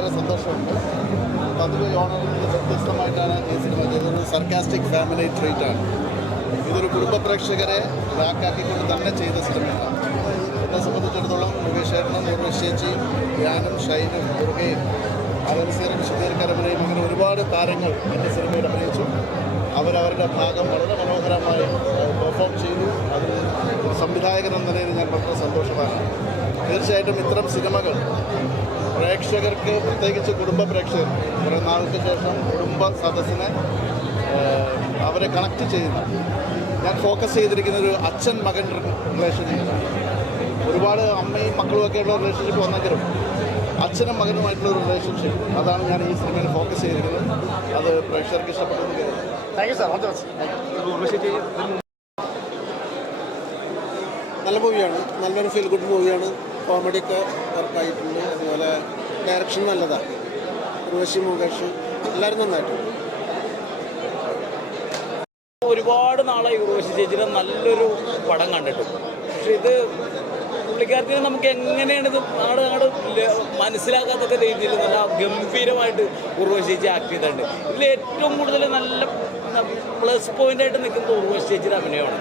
വളരെയേറെ സന്തോഷമുണ്ട്. പതിവ് ജോണറിൽ നിന്ന് വ്യത്യസ്തമായിട്ടാണ് ഈ സിനിമ ചെയ്തൊരു സർക്കാസ്റ്റിക് ഫാമിലി ട്രീറ്റാണ്. ഇതൊരു കുടുംബ പ്രേക്ഷകരെ ലാക്കാക്കിക്കൊണ്ട് തന്നെ ചെയ്ത സിനിമയാണ്. എന്നെ സംബന്ധിച്ചിടത്തോളം മുകേഷ് ചേട്ടനും ഉർവശി ചേച്ചിയും ധ്യാനും ഷൈനും മുറുകയും അലൻസിയറും ഷബീർ കരമനയും അങ്ങനെ ഒരുപാട് താരങ്ങൾ എൻ്റെ സിനിമയിൽ അഭിനയിച്ചു. അവരവരുടെ ഭാഗം വളരെ മനോഹരമായി പെർഫോം ചെയ്തു. അതിൽ ഒരു സംവിധായകൻ എന്ന നിലയിൽ ഞാൻ വളരെ സന്തോഷമാണ്. തീർച്ചയായിട്ടും ഇത്തരം സിനിമകൾ പ്രേക്ഷകർക്ക്, പ്രത്യേകിച്ച് കുടുംബ പ്രേക്ഷകർ, കുറേ നാൾക്ക് ശേഷം കുടുംബ സദസ്സിനെ അവരെ കണക്ട് ചെയ്യുന്ന, ഞാൻ ഫോക്കസ് ചെയ്തിരിക്കുന്ന ഒരു അച്ഛൻ മകൻ റിലേഷൻഷിപ്പാണ്. ഒരുപാട് അമ്മയും മക്കളുമൊക്കെയുള്ള റിലേഷൻഷിപ്പ് വന്നെങ്കിലും അച്ഛനും മകനുമായിട്ടുള്ള ഒരു റിലേഷൻഷിപ്പ്, അതാണ് ഞാൻ ഈ സിനിമയിൽ ഫോക്കസ് ചെയ്തിരിക്കുന്നത്. അത് പ്രേക്ഷകർക്ക് ഇഷ്ടപ്പെട്ടെന്ന് കരുതുന്നു. Thank you sir. നല്ല മൂവിയാണ്, നല്ലൊരു ഫീൽ ഗുഡ് മൂവിയാണ്. കോമഡിയൊക്കെ വർക്കായിട്ടുണ്ട്. അതുപോലെ ഡയറക്ഷൻ നല്ലതാണ്. ഉർവശി, മുകേഷ് എല്ലാവരും നന്നായിട്ടുണ്ട്. ഒരുപാട് നാളായി ഉർവശി ചേച്ചിയുടെ നല്ലൊരു പടം കണ്ടിട്ട്. പക്ഷെ ഇത് പുള്ളിക്കാർക്ക് നമുക്ക് എങ്ങനെയാണ് ഇത് അങ്ങോട്ട് മനസ്സിലാക്കാത്ത രീതിയിൽ നല്ല ഗംഭീരമായിട്ട് ഉർവശി ചേച്ചി ആക്ട് ചെയ്തിട്ടുണ്ട്. ഇതിൽ ഏറ്റവും കൂടുതൽ നല്ല പ്ലസ് പോയിൻ്റായിട്ട് നിൽക്കുന്നത് ഉർവശി ചേച്ചിയുടെ അഭിനയമാണ്.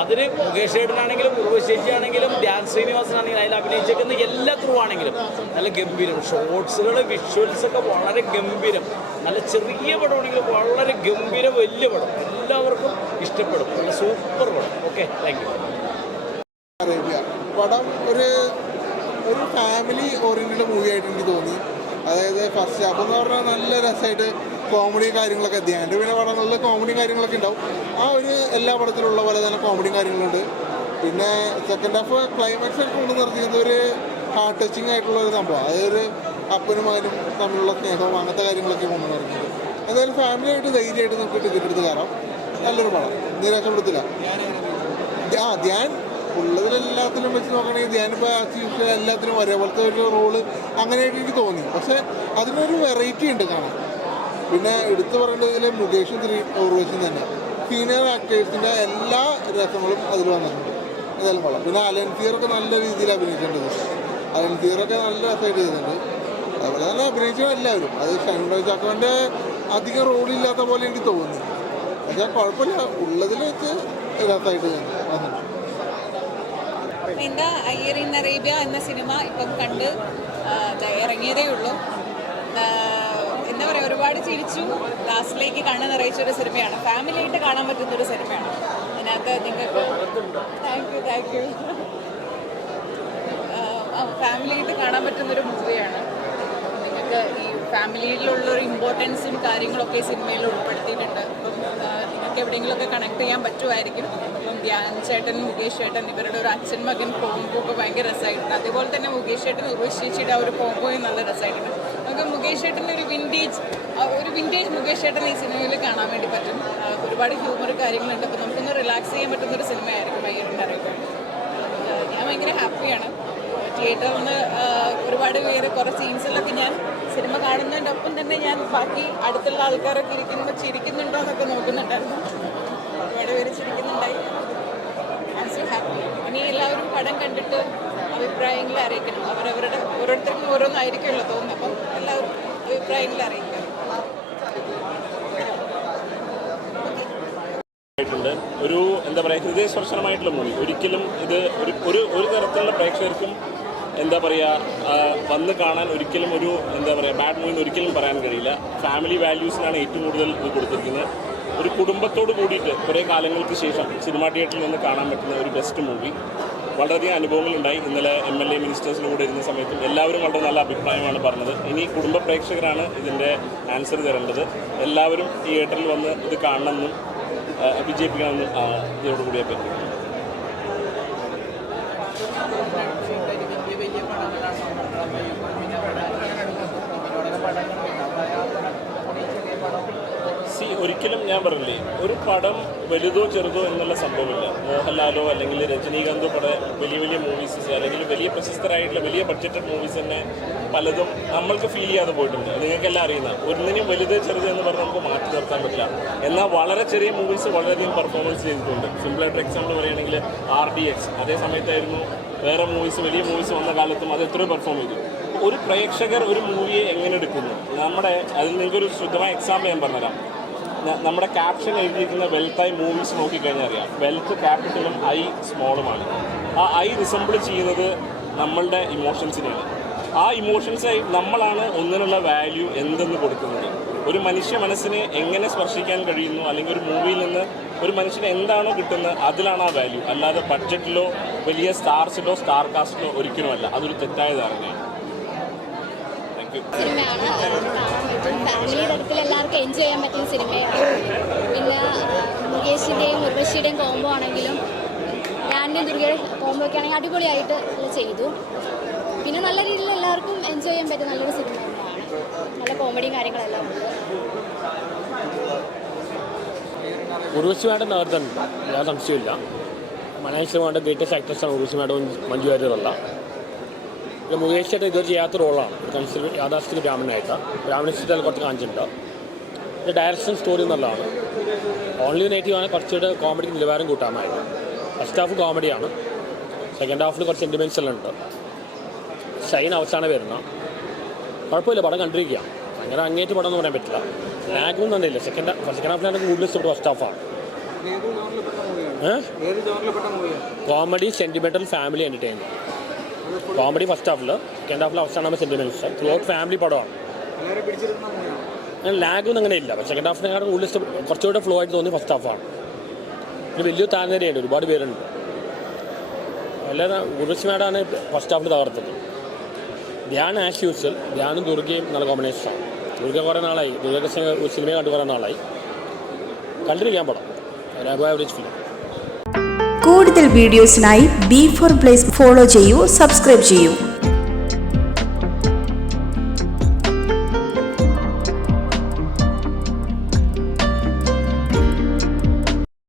അതിന് മുകേഷ് ചേട്ടനാണെങ്കിലും ഉർവശി ചേച്ചിയാണെങ്കിലും ധ്യാൻ ശ്രീനിവാസനാണെങ്കിലും അതിൽ അഭിനയിച്ചേക്കുന്ന എല്ലാ ത്രൂ ആണെങ്കിലും നല്ല ഗംഭീരം. ഷോർട്സുകൾ, വിഷ്വൽസൊക്കെ വളരെ ഗംഭീരം. നല്ല ചെറിയ പടമാണെങ്കിലും വളരെ ഗംഭീരം, വലിയ പടം. എല്ലാവർക്കും ഇഷ്ടപ്പെടും. നല്ല സൂപ്പർ പടം. Okay, thank you. അറേബ്യ പടം ഒരു ഫാമിലി ഓറിയൻറ്റഡ് മൂവി ആയിട്ട് എനിക്ക് തോന്നി. അതായത് ഫസ്റ്റ് ഹാഫ് എന്ന് പറഞ്ഞാൽ നല്ല രസമായിട്ട് കോമഡി കാര്യങ്ങളൊക്കെ, ധ്യാൻ്റെ പിന്നെ പടങ്ങളിൽ കോമഡി കാര്യങ്ങളൊക്കെ ഉണ്ടാവും. ആ ഒരു എല്ലാ പടത്തിലുള്ള പോലെ തന്നെ കോമഡിയും കാര്യങ്ങളുണ്ട്. പിന്നെ സെക്കൻഡ് ഹാഫ് ക്ലൈമാക്സ് ഒക്കെ കൊണ്ട് നിർത്തിയത് ഒരു ഹാർട്ട് ടച്ചിങ് ആയിട്ടുള്ള ഒരു സംഭവം. അതൊരു അപ്പനും മകനും തമ്മിലുള്ള സ്നേഹവും അങ്ങനത്തെ കാര്യങ്ങളൊക്കെ കൊണ്ട് നിർത്തിയത്. എന്തായാലും ഫാമിലിയായിട്ട് ധൈര്യമായിട്ട് നമുക്ക് ടിക്കറ്റ് എടുത്ത് കയറാം. നല്ലൊരു പടം, നിരാശപ്പെടുത്തില്ല. ധ്യാൻ ഉള്ളതിലെല്ലാത്തിലും വെച്ച് നോക്കുകയാണെങ്കിൽ ധ്യാനിപ്പോൾ എല്ലാത്തിനും ഒരേപോലത്തെ ഒരു റോള് അങ്ങനെയായിട്ട് എനിക്ക് തോന്നി. പക്ഷേ അതിനൊരു വെറൈറ്റി ഉണ്ട് കാണാൻ. പിന്നെ എടുത്തു പറയേണ്ടതിൽ മുകേഷും ഉർവശിയും തന്നെ സീനിയർ ആക്ടേഴ്സിൻ്റെ എല്ലാ രസങ്ങളും അതിൽ വന്നിട്ടുണ്ട്. എന്തായാലും കൊള്ളാം. പിന്നെ അലൻസിയറൊക്കെ നല്ല രീതിയിൽ അഭിനയിക്കേണ്ടത്. അലൻസിയറൊക്കെ നല്ല രസമായിട്ട് ചെയ്തിട്ടുണ്ട്. അതുപോലെ തന്നെ അഭിനയിച്ച എല്ലാവരും. അത് ഷൈൻ ചാക്കോൻ്റെ അധികം റോളില്ലാത്ത പോലെ എനിക്ക് തോന്നി. പക്ഷേ കുഴപ്പമില്ല, ഉള്ളതിൽ വെച്ച് രസമായിട്ട് വന്നിട്ടുണ്ട്. എൻ്റെ അയ്യർ ഇൻ അറേബ്യ എന്ന സിനിമ ഇപ്പം കണ്ട് ഇറങ്ങിയതേ ഉള്ളൂ. എന്താ പറയുക, ഒരുപാട് ചിരിച്ചു. ലാസ്റ്റിലേക്ക് കണ്ണ് നിറയിച്ചൊരു സിനിമയാണ്. ഫാമിലിയായിട്ട് കാണാൻ പറ്റുന്നൊരു സിനിമയാണ്. അതിനകത്ത് നിങ്ങൾക്ക് താങ്ക് യു ഫാമിലിയായിട്ട് കാണാൻ പറ്റുന്നൊരു മൂവിയാണ്. നിങ്ങൾക്ക് ഈ ഫാമിലിയിലുള്ളൊരു ഇമ്പോർട്ടൻസും കാര്യങ്ങളൊക്കെ ഈ സിനിമയിൽ ഉൾപ്പെടുത്തിയിട്ടുണ്ട്. അപ്പം നിങ്ങൾക്ക് എവിടെയെങ്കിലുമൊക്കെ കണക്ട് ചെയ്യാൻ പറ്റുമായിരിക്കും. അപ്പം ധ്യാൻ ചേട്ടൻ, മുകേഷ് ചേട്ടൻ ഇവരുടെ ഒരു അച്ഛൻ മകൻ കോംബോ ഒക്കെ ഭയങ്കര രസമായിട്ടുണ്ട്. അതുപോലെ തന്നെ മുകേഷ് ചേട്ടൻ ഉർവശി ചേച്ചിയുടെ ആ ഒരു കോംബോയും നല്ല രസമായിട്ടുണ്ട്. നമുക്ക് മുകേഷ് ചേട്ടൻ്റെ ഒരു വിൻറ്റേജ് മുകേഷ് ചേട്ടൻ ഈ സിനിമയിൽ കാണാൻ വേണ്ടി പറ്റും. ഒരുപാട് ഹ്യൂമർ കാര്യങ്ങളുണ്ട്. അപ്പോൾ നമുക്കൊന്ന് റിലാക്സ് ചെയ്യാൻ പറ്റുന്നൊരു സിനിമയായിരിക്കും അയ്യറിൻ്റെ അറേബ്യ. ഞാൻ ഭയങ്കര ഹാപ്പിയാണ്. തിയേറ്ററിൽ നിന്ന് ഒരുപാട് പേര് കുറേ സീൻസിലൊക്കെ ഞാൻ സിനിമ കാണുന്നതിൻ്റെ ഒപ്പം തന്നെ ഞാൻ ബാക്കി അടുത്തുള്ള ആൾക്കാരൊക്കെ ഇരിക്കുമ്പോൾ ചിരിക്കുന്നുണ്ടോ എന്നൊക്കെ നോക്കുന്നുണ്ടായിരുന്നു. ഒരുപാട് പേര് ചിരിക്കുന്നുണ്ടായി. I am so happy. ഇനി എല്ലാവരും പടം കണ്ടിട്ട് അഭിപ്രായങ്ങൾ അറിയിക്കണം. അവരവരുടെ ഓരോരുത്തർക്കും ഓരോന്നായിരിക്കുമല്ലോ തോന്നുന്നത്. അപ്പം എല്ലാവരും അഭിപ്രായങ്ങൾ അറിയിക്കണം. ഒരു എന്താ പറയുക, ഹൃദയസ്പർശനമായിട്ടുള്ള മൂവി. ഒരിക്കലും ഇത് ഒരു തരത്തിലുള്ള പ്രേക്ഷകർക്കും എന്താ പറയുക വന്ന് കാണാൻ ഒരിക്കലും ഒരു എന്താ പറയുക ബാഡ് മൂവി എന്ന് ഒരിക്കലും പറയാൻ കഴിയില്ല. ഫാമിലി വാല്യൂസിനാണ് ഏറ്റവും കൂടുതൽ ഇത് കൊടുത്തിരിക്കുന്നത്. ഒരു കുടുംബത്തോട് കൂടിയിട്ട് കുറേ കാലങ്ങൾക്ക് ശേഷം സിനിമാ തിയേറ്ററിൽ നിന്ന് കാണാൻ പറ്റുന്ന ഒരു ബെസ്റ്റ് മൂവി. വളരെയധികം അനുഭവങ്ങളുണ്ടായി. ഇന്നലെ MLA മിനിസ്റ്റേഴ്സിൻ്റെ കൂടെ ഇരുന്ന സമയത്തും എല്ലാവരും വളരെ നല്ല അഭിപ്രായമാണ് പറഞ്ഞത്. ഇനി കുടുംബ പ്രേക്ഷകരാണ് ഇതിൻ്റെ ആൻസർ തരേണ്ടത്. എല്ലാവരും തിയേറ്ററിൽ വന്ന് ഇത് കാണണമെന്നും വിജയിപ്പിക്കണമെന്നും ഇതോടുകൂടി അഭ്യർത്ഥിക്കുന്നു. ഒരിക്കലും ഞാൻ പറഞ്ഞില്ലേ, ഒരു പടം വലുതോ ചെറുതോ എന്നുള്ള സംഭവമില്ല. മോഹൻലാലോ അല്ലെങ്കിൽ രജനീകാന്തോ വലിയ മൂവീസ് അല്ലെങ്കിൽ വലിയ പ്രശസ്തരായിട്ടുള്ള വലിയ ബഡ്ജറ്റഡ് മൂവീസ് തന്നെ പലതും നമ്മൾക്ക് ഫീൽ ചെയ്യാതെ പോയിട്ടുണ്ട്. നിങ്ങൾക്കെല്ലാം അറിയുന്ന ഒന്നിനും വലുത് ചെറുത് എന്ന് പറഞ്ഞാൽ നമുക്ക് മാറ്റി നിർത്താൻ പറ്റില്ല. എന്നാൽ വളരെ ചെറിയ മൂവീസ് വളരെയധികം പെർഫോമൻസ് ചെയ്തിട്ടുണ്ട്. സിമ്പിളായിട്ട് എക്സാമ്പിൾ പറയുകയാണെങ്കിൽ RDX അതേ സമയത്തായിരുന്നു വേറെ മൂവീസ്, വലിയ മൂവീസ് വന്ന കാലത്തും അത് എത്രയോ പെർഫോം ചെയ്തു. ഒരു പ്രേക്ഷകർ ഒരു മൂവിയെ എങ്ങനെ എടുക്കുന്നു, നമ്മുടെ അതിൽ നിങ്ങൾക്കൊരു ശുദ്ധമായ എക്സാമ്പിൾ ഞാൻ പറഞ്ഞുതരാം. നമ്മുടെ ക്യാപ്ഷൻ എഴുതിയിരിക്കുന്ന വെൽത്തായി മൂവീസ് നോക്കിക്കഴിഞ്ഞാൽ അറിയാം, വെൽത്ത് ക്യാപിറ്റലും ഐ സ്മോളുമാണ്. ആ ഐ റിസംബിൾ ചെയ്യുന്നത് നമ്മളുടെ ഇമോഷൻസിനെയാണ്. ആ ഇമോഷൻസ് നമ്മളാണ് ഒന്നിനുള്ള വാല്യൂ എന്തെന്ന് കൊടുക്കുന്നത്. ഒരു മനുഷ്യ മനസ്സിനെ എങ്ങനെ സ്പർശിക്കാൻ കഴിയുന്നു, അല്ലെങ്കിൽ ഒരു മൂവിയിൽ നിന്ന് ഒരു മനുഷ്യന് എന്താണോ കിട്ടുന്നത് അതിലാണ് ആ വാല്യൂ. അല്ലാതെ ബഡ്ജറ്റിലോ വലിയ സ്റ്റാർസിലോ സ്റ്റാർ കാസ്റ്റിലോ ഒരിക്കലുമല്ല. അതൊരു തെറ്റായ ധാരണയാണ്. Thank you. സിനിമയാണ് ഫാമിലി തരത്തിൽ എല്ലാവർക്കും എൻജോയ് ചെയ്യാൻ പറ്റുന്ന സിനിമയാണ്. പിന്നെ മുകേഷിൻ്റെയും ഉർവശിയുടെയും കോംബോ ആണെങ്കിലും ഞാനും ദുർഗയുടെ കോംബോ ഒക്കെ ആണെങ്കിൽ അടിപൊളിയായിട്ട് ചെയ്തു. പിന്നെ നല്ല രീതിയിൽ എല്ലാവർക്കും എൻജോയ് ചെയ്യാൻ പറ്റുന്ന നല്ലൊരു സിനിമ തന്നെയാണ്. നല്ല കോമഡിയും കാര്യങ്ങളെല്ലാം ഉണ്ട്. ഉർവശി മാഡം നേർത്തുണ്ട്, യാതൊരു സംശയമില്ല. മലയാള സിനിമയുടെ ഗ്രേറ്റസ്റ്റ് ആക്ടേഴ്സാണ് ഉർവശി മാഡവും മഞ്ജു വാര്യറുള്ള. പിന്നെ മുകേഷ് ചേട്ടൻ ഇതുവരെ ചെയ്യാത്ത റോളാണ്. കൺസിഡർ യാഥാസ്ഥിക ബ്രാഹ്മണനായിട്ട് ബ്രാഹ്മണിസ്റ്റത്തിൽ കുറച്ച് കാണിച്ചിട്ടുണ്ട്. പിന്നെ ഡയറക്ഷൻ സ്റ്റോറി നല്ലതാണ്. ഓൺലി നെഗറ്റീവാണ്, കുറച്ചുകൂടെ കോമഡിക്ക് നിലവാരം കൂട്ടാമായിരുന്നു. ഫസ്റ്റ് ഹാഫ് കോമഡിയാണ്, സെക്കൻഡ് ഹാഫിൽ കുറച്ച് സെൻറ്റിമെൻറ്റ്സ് എല്ലാം ഉണ്ട്. ഷൈൻ അവസാനം വരുന്ന കുഴപ്പമില്ല, പടം കണ്ടിരിക്കുക. അങ്ങനെ അങ്ങേറ്റ് പടം എന്ന് പറയാൻ പറ്റില്ല. ലാഗൊന്നും തന്നെയില്ല. സെക്കൻഡ് ഹാഫിലാണ് കൂടുതൽ ഇഷ്ടപ്പെട്ട ഫസ്റ്റ് ഹാഫാണ്. Comedy, sentimental, family entertainment. Comedy first ഹാഫിൽ, സെക്കൻഡ് ഹാഫിൽ അവസാനം സെൻറ്റിമെൻറ്റ്സ്. ത്രൂ ഔട്ട് ഫാമിലി പടമാണ്. അങ്ങനെ ലാഗൊന്നും അങ്ങനെ ഇല്ല. സെക്കൻഡ് ഹാഫിനെക്കാളും കൂടുതൽ കുറച്ചുകൂടെ ഫ്ലോ ആയിട്ട് തോന്നി ഫസ്റ്റ് ഹാഫാണ്. പിന്നെ വലിയൊരു താഴ്ന്നേരയുണ്ട്, ഒരുപാട് പേരുണ്ട്. എല്ലാവരും ഉർവശി മാഡാണ് ഫസ്റ്റ് ഹാഫിൽ തകർത്തത്. ധ്യാൻ ആസ് യൂസ്വൽ, ധ്യാനും ദുർഗയും നല്ല കോമ്പിനേഷനാണ്. ദുർഗ കുറേ നാളായി, ദുർഗ സിനിമ കണ്ടു കുറേ നാളായി. കണ്ടിരിക്കാൻ പടം ആവറേജ് ഫിലിം. കൂടുതൽ വീഡിയോസിനായി B4 Place ഫോളോ ചെയ്യൂ, സബ്സ്ക്രൈബ് ചെയ്യൂ.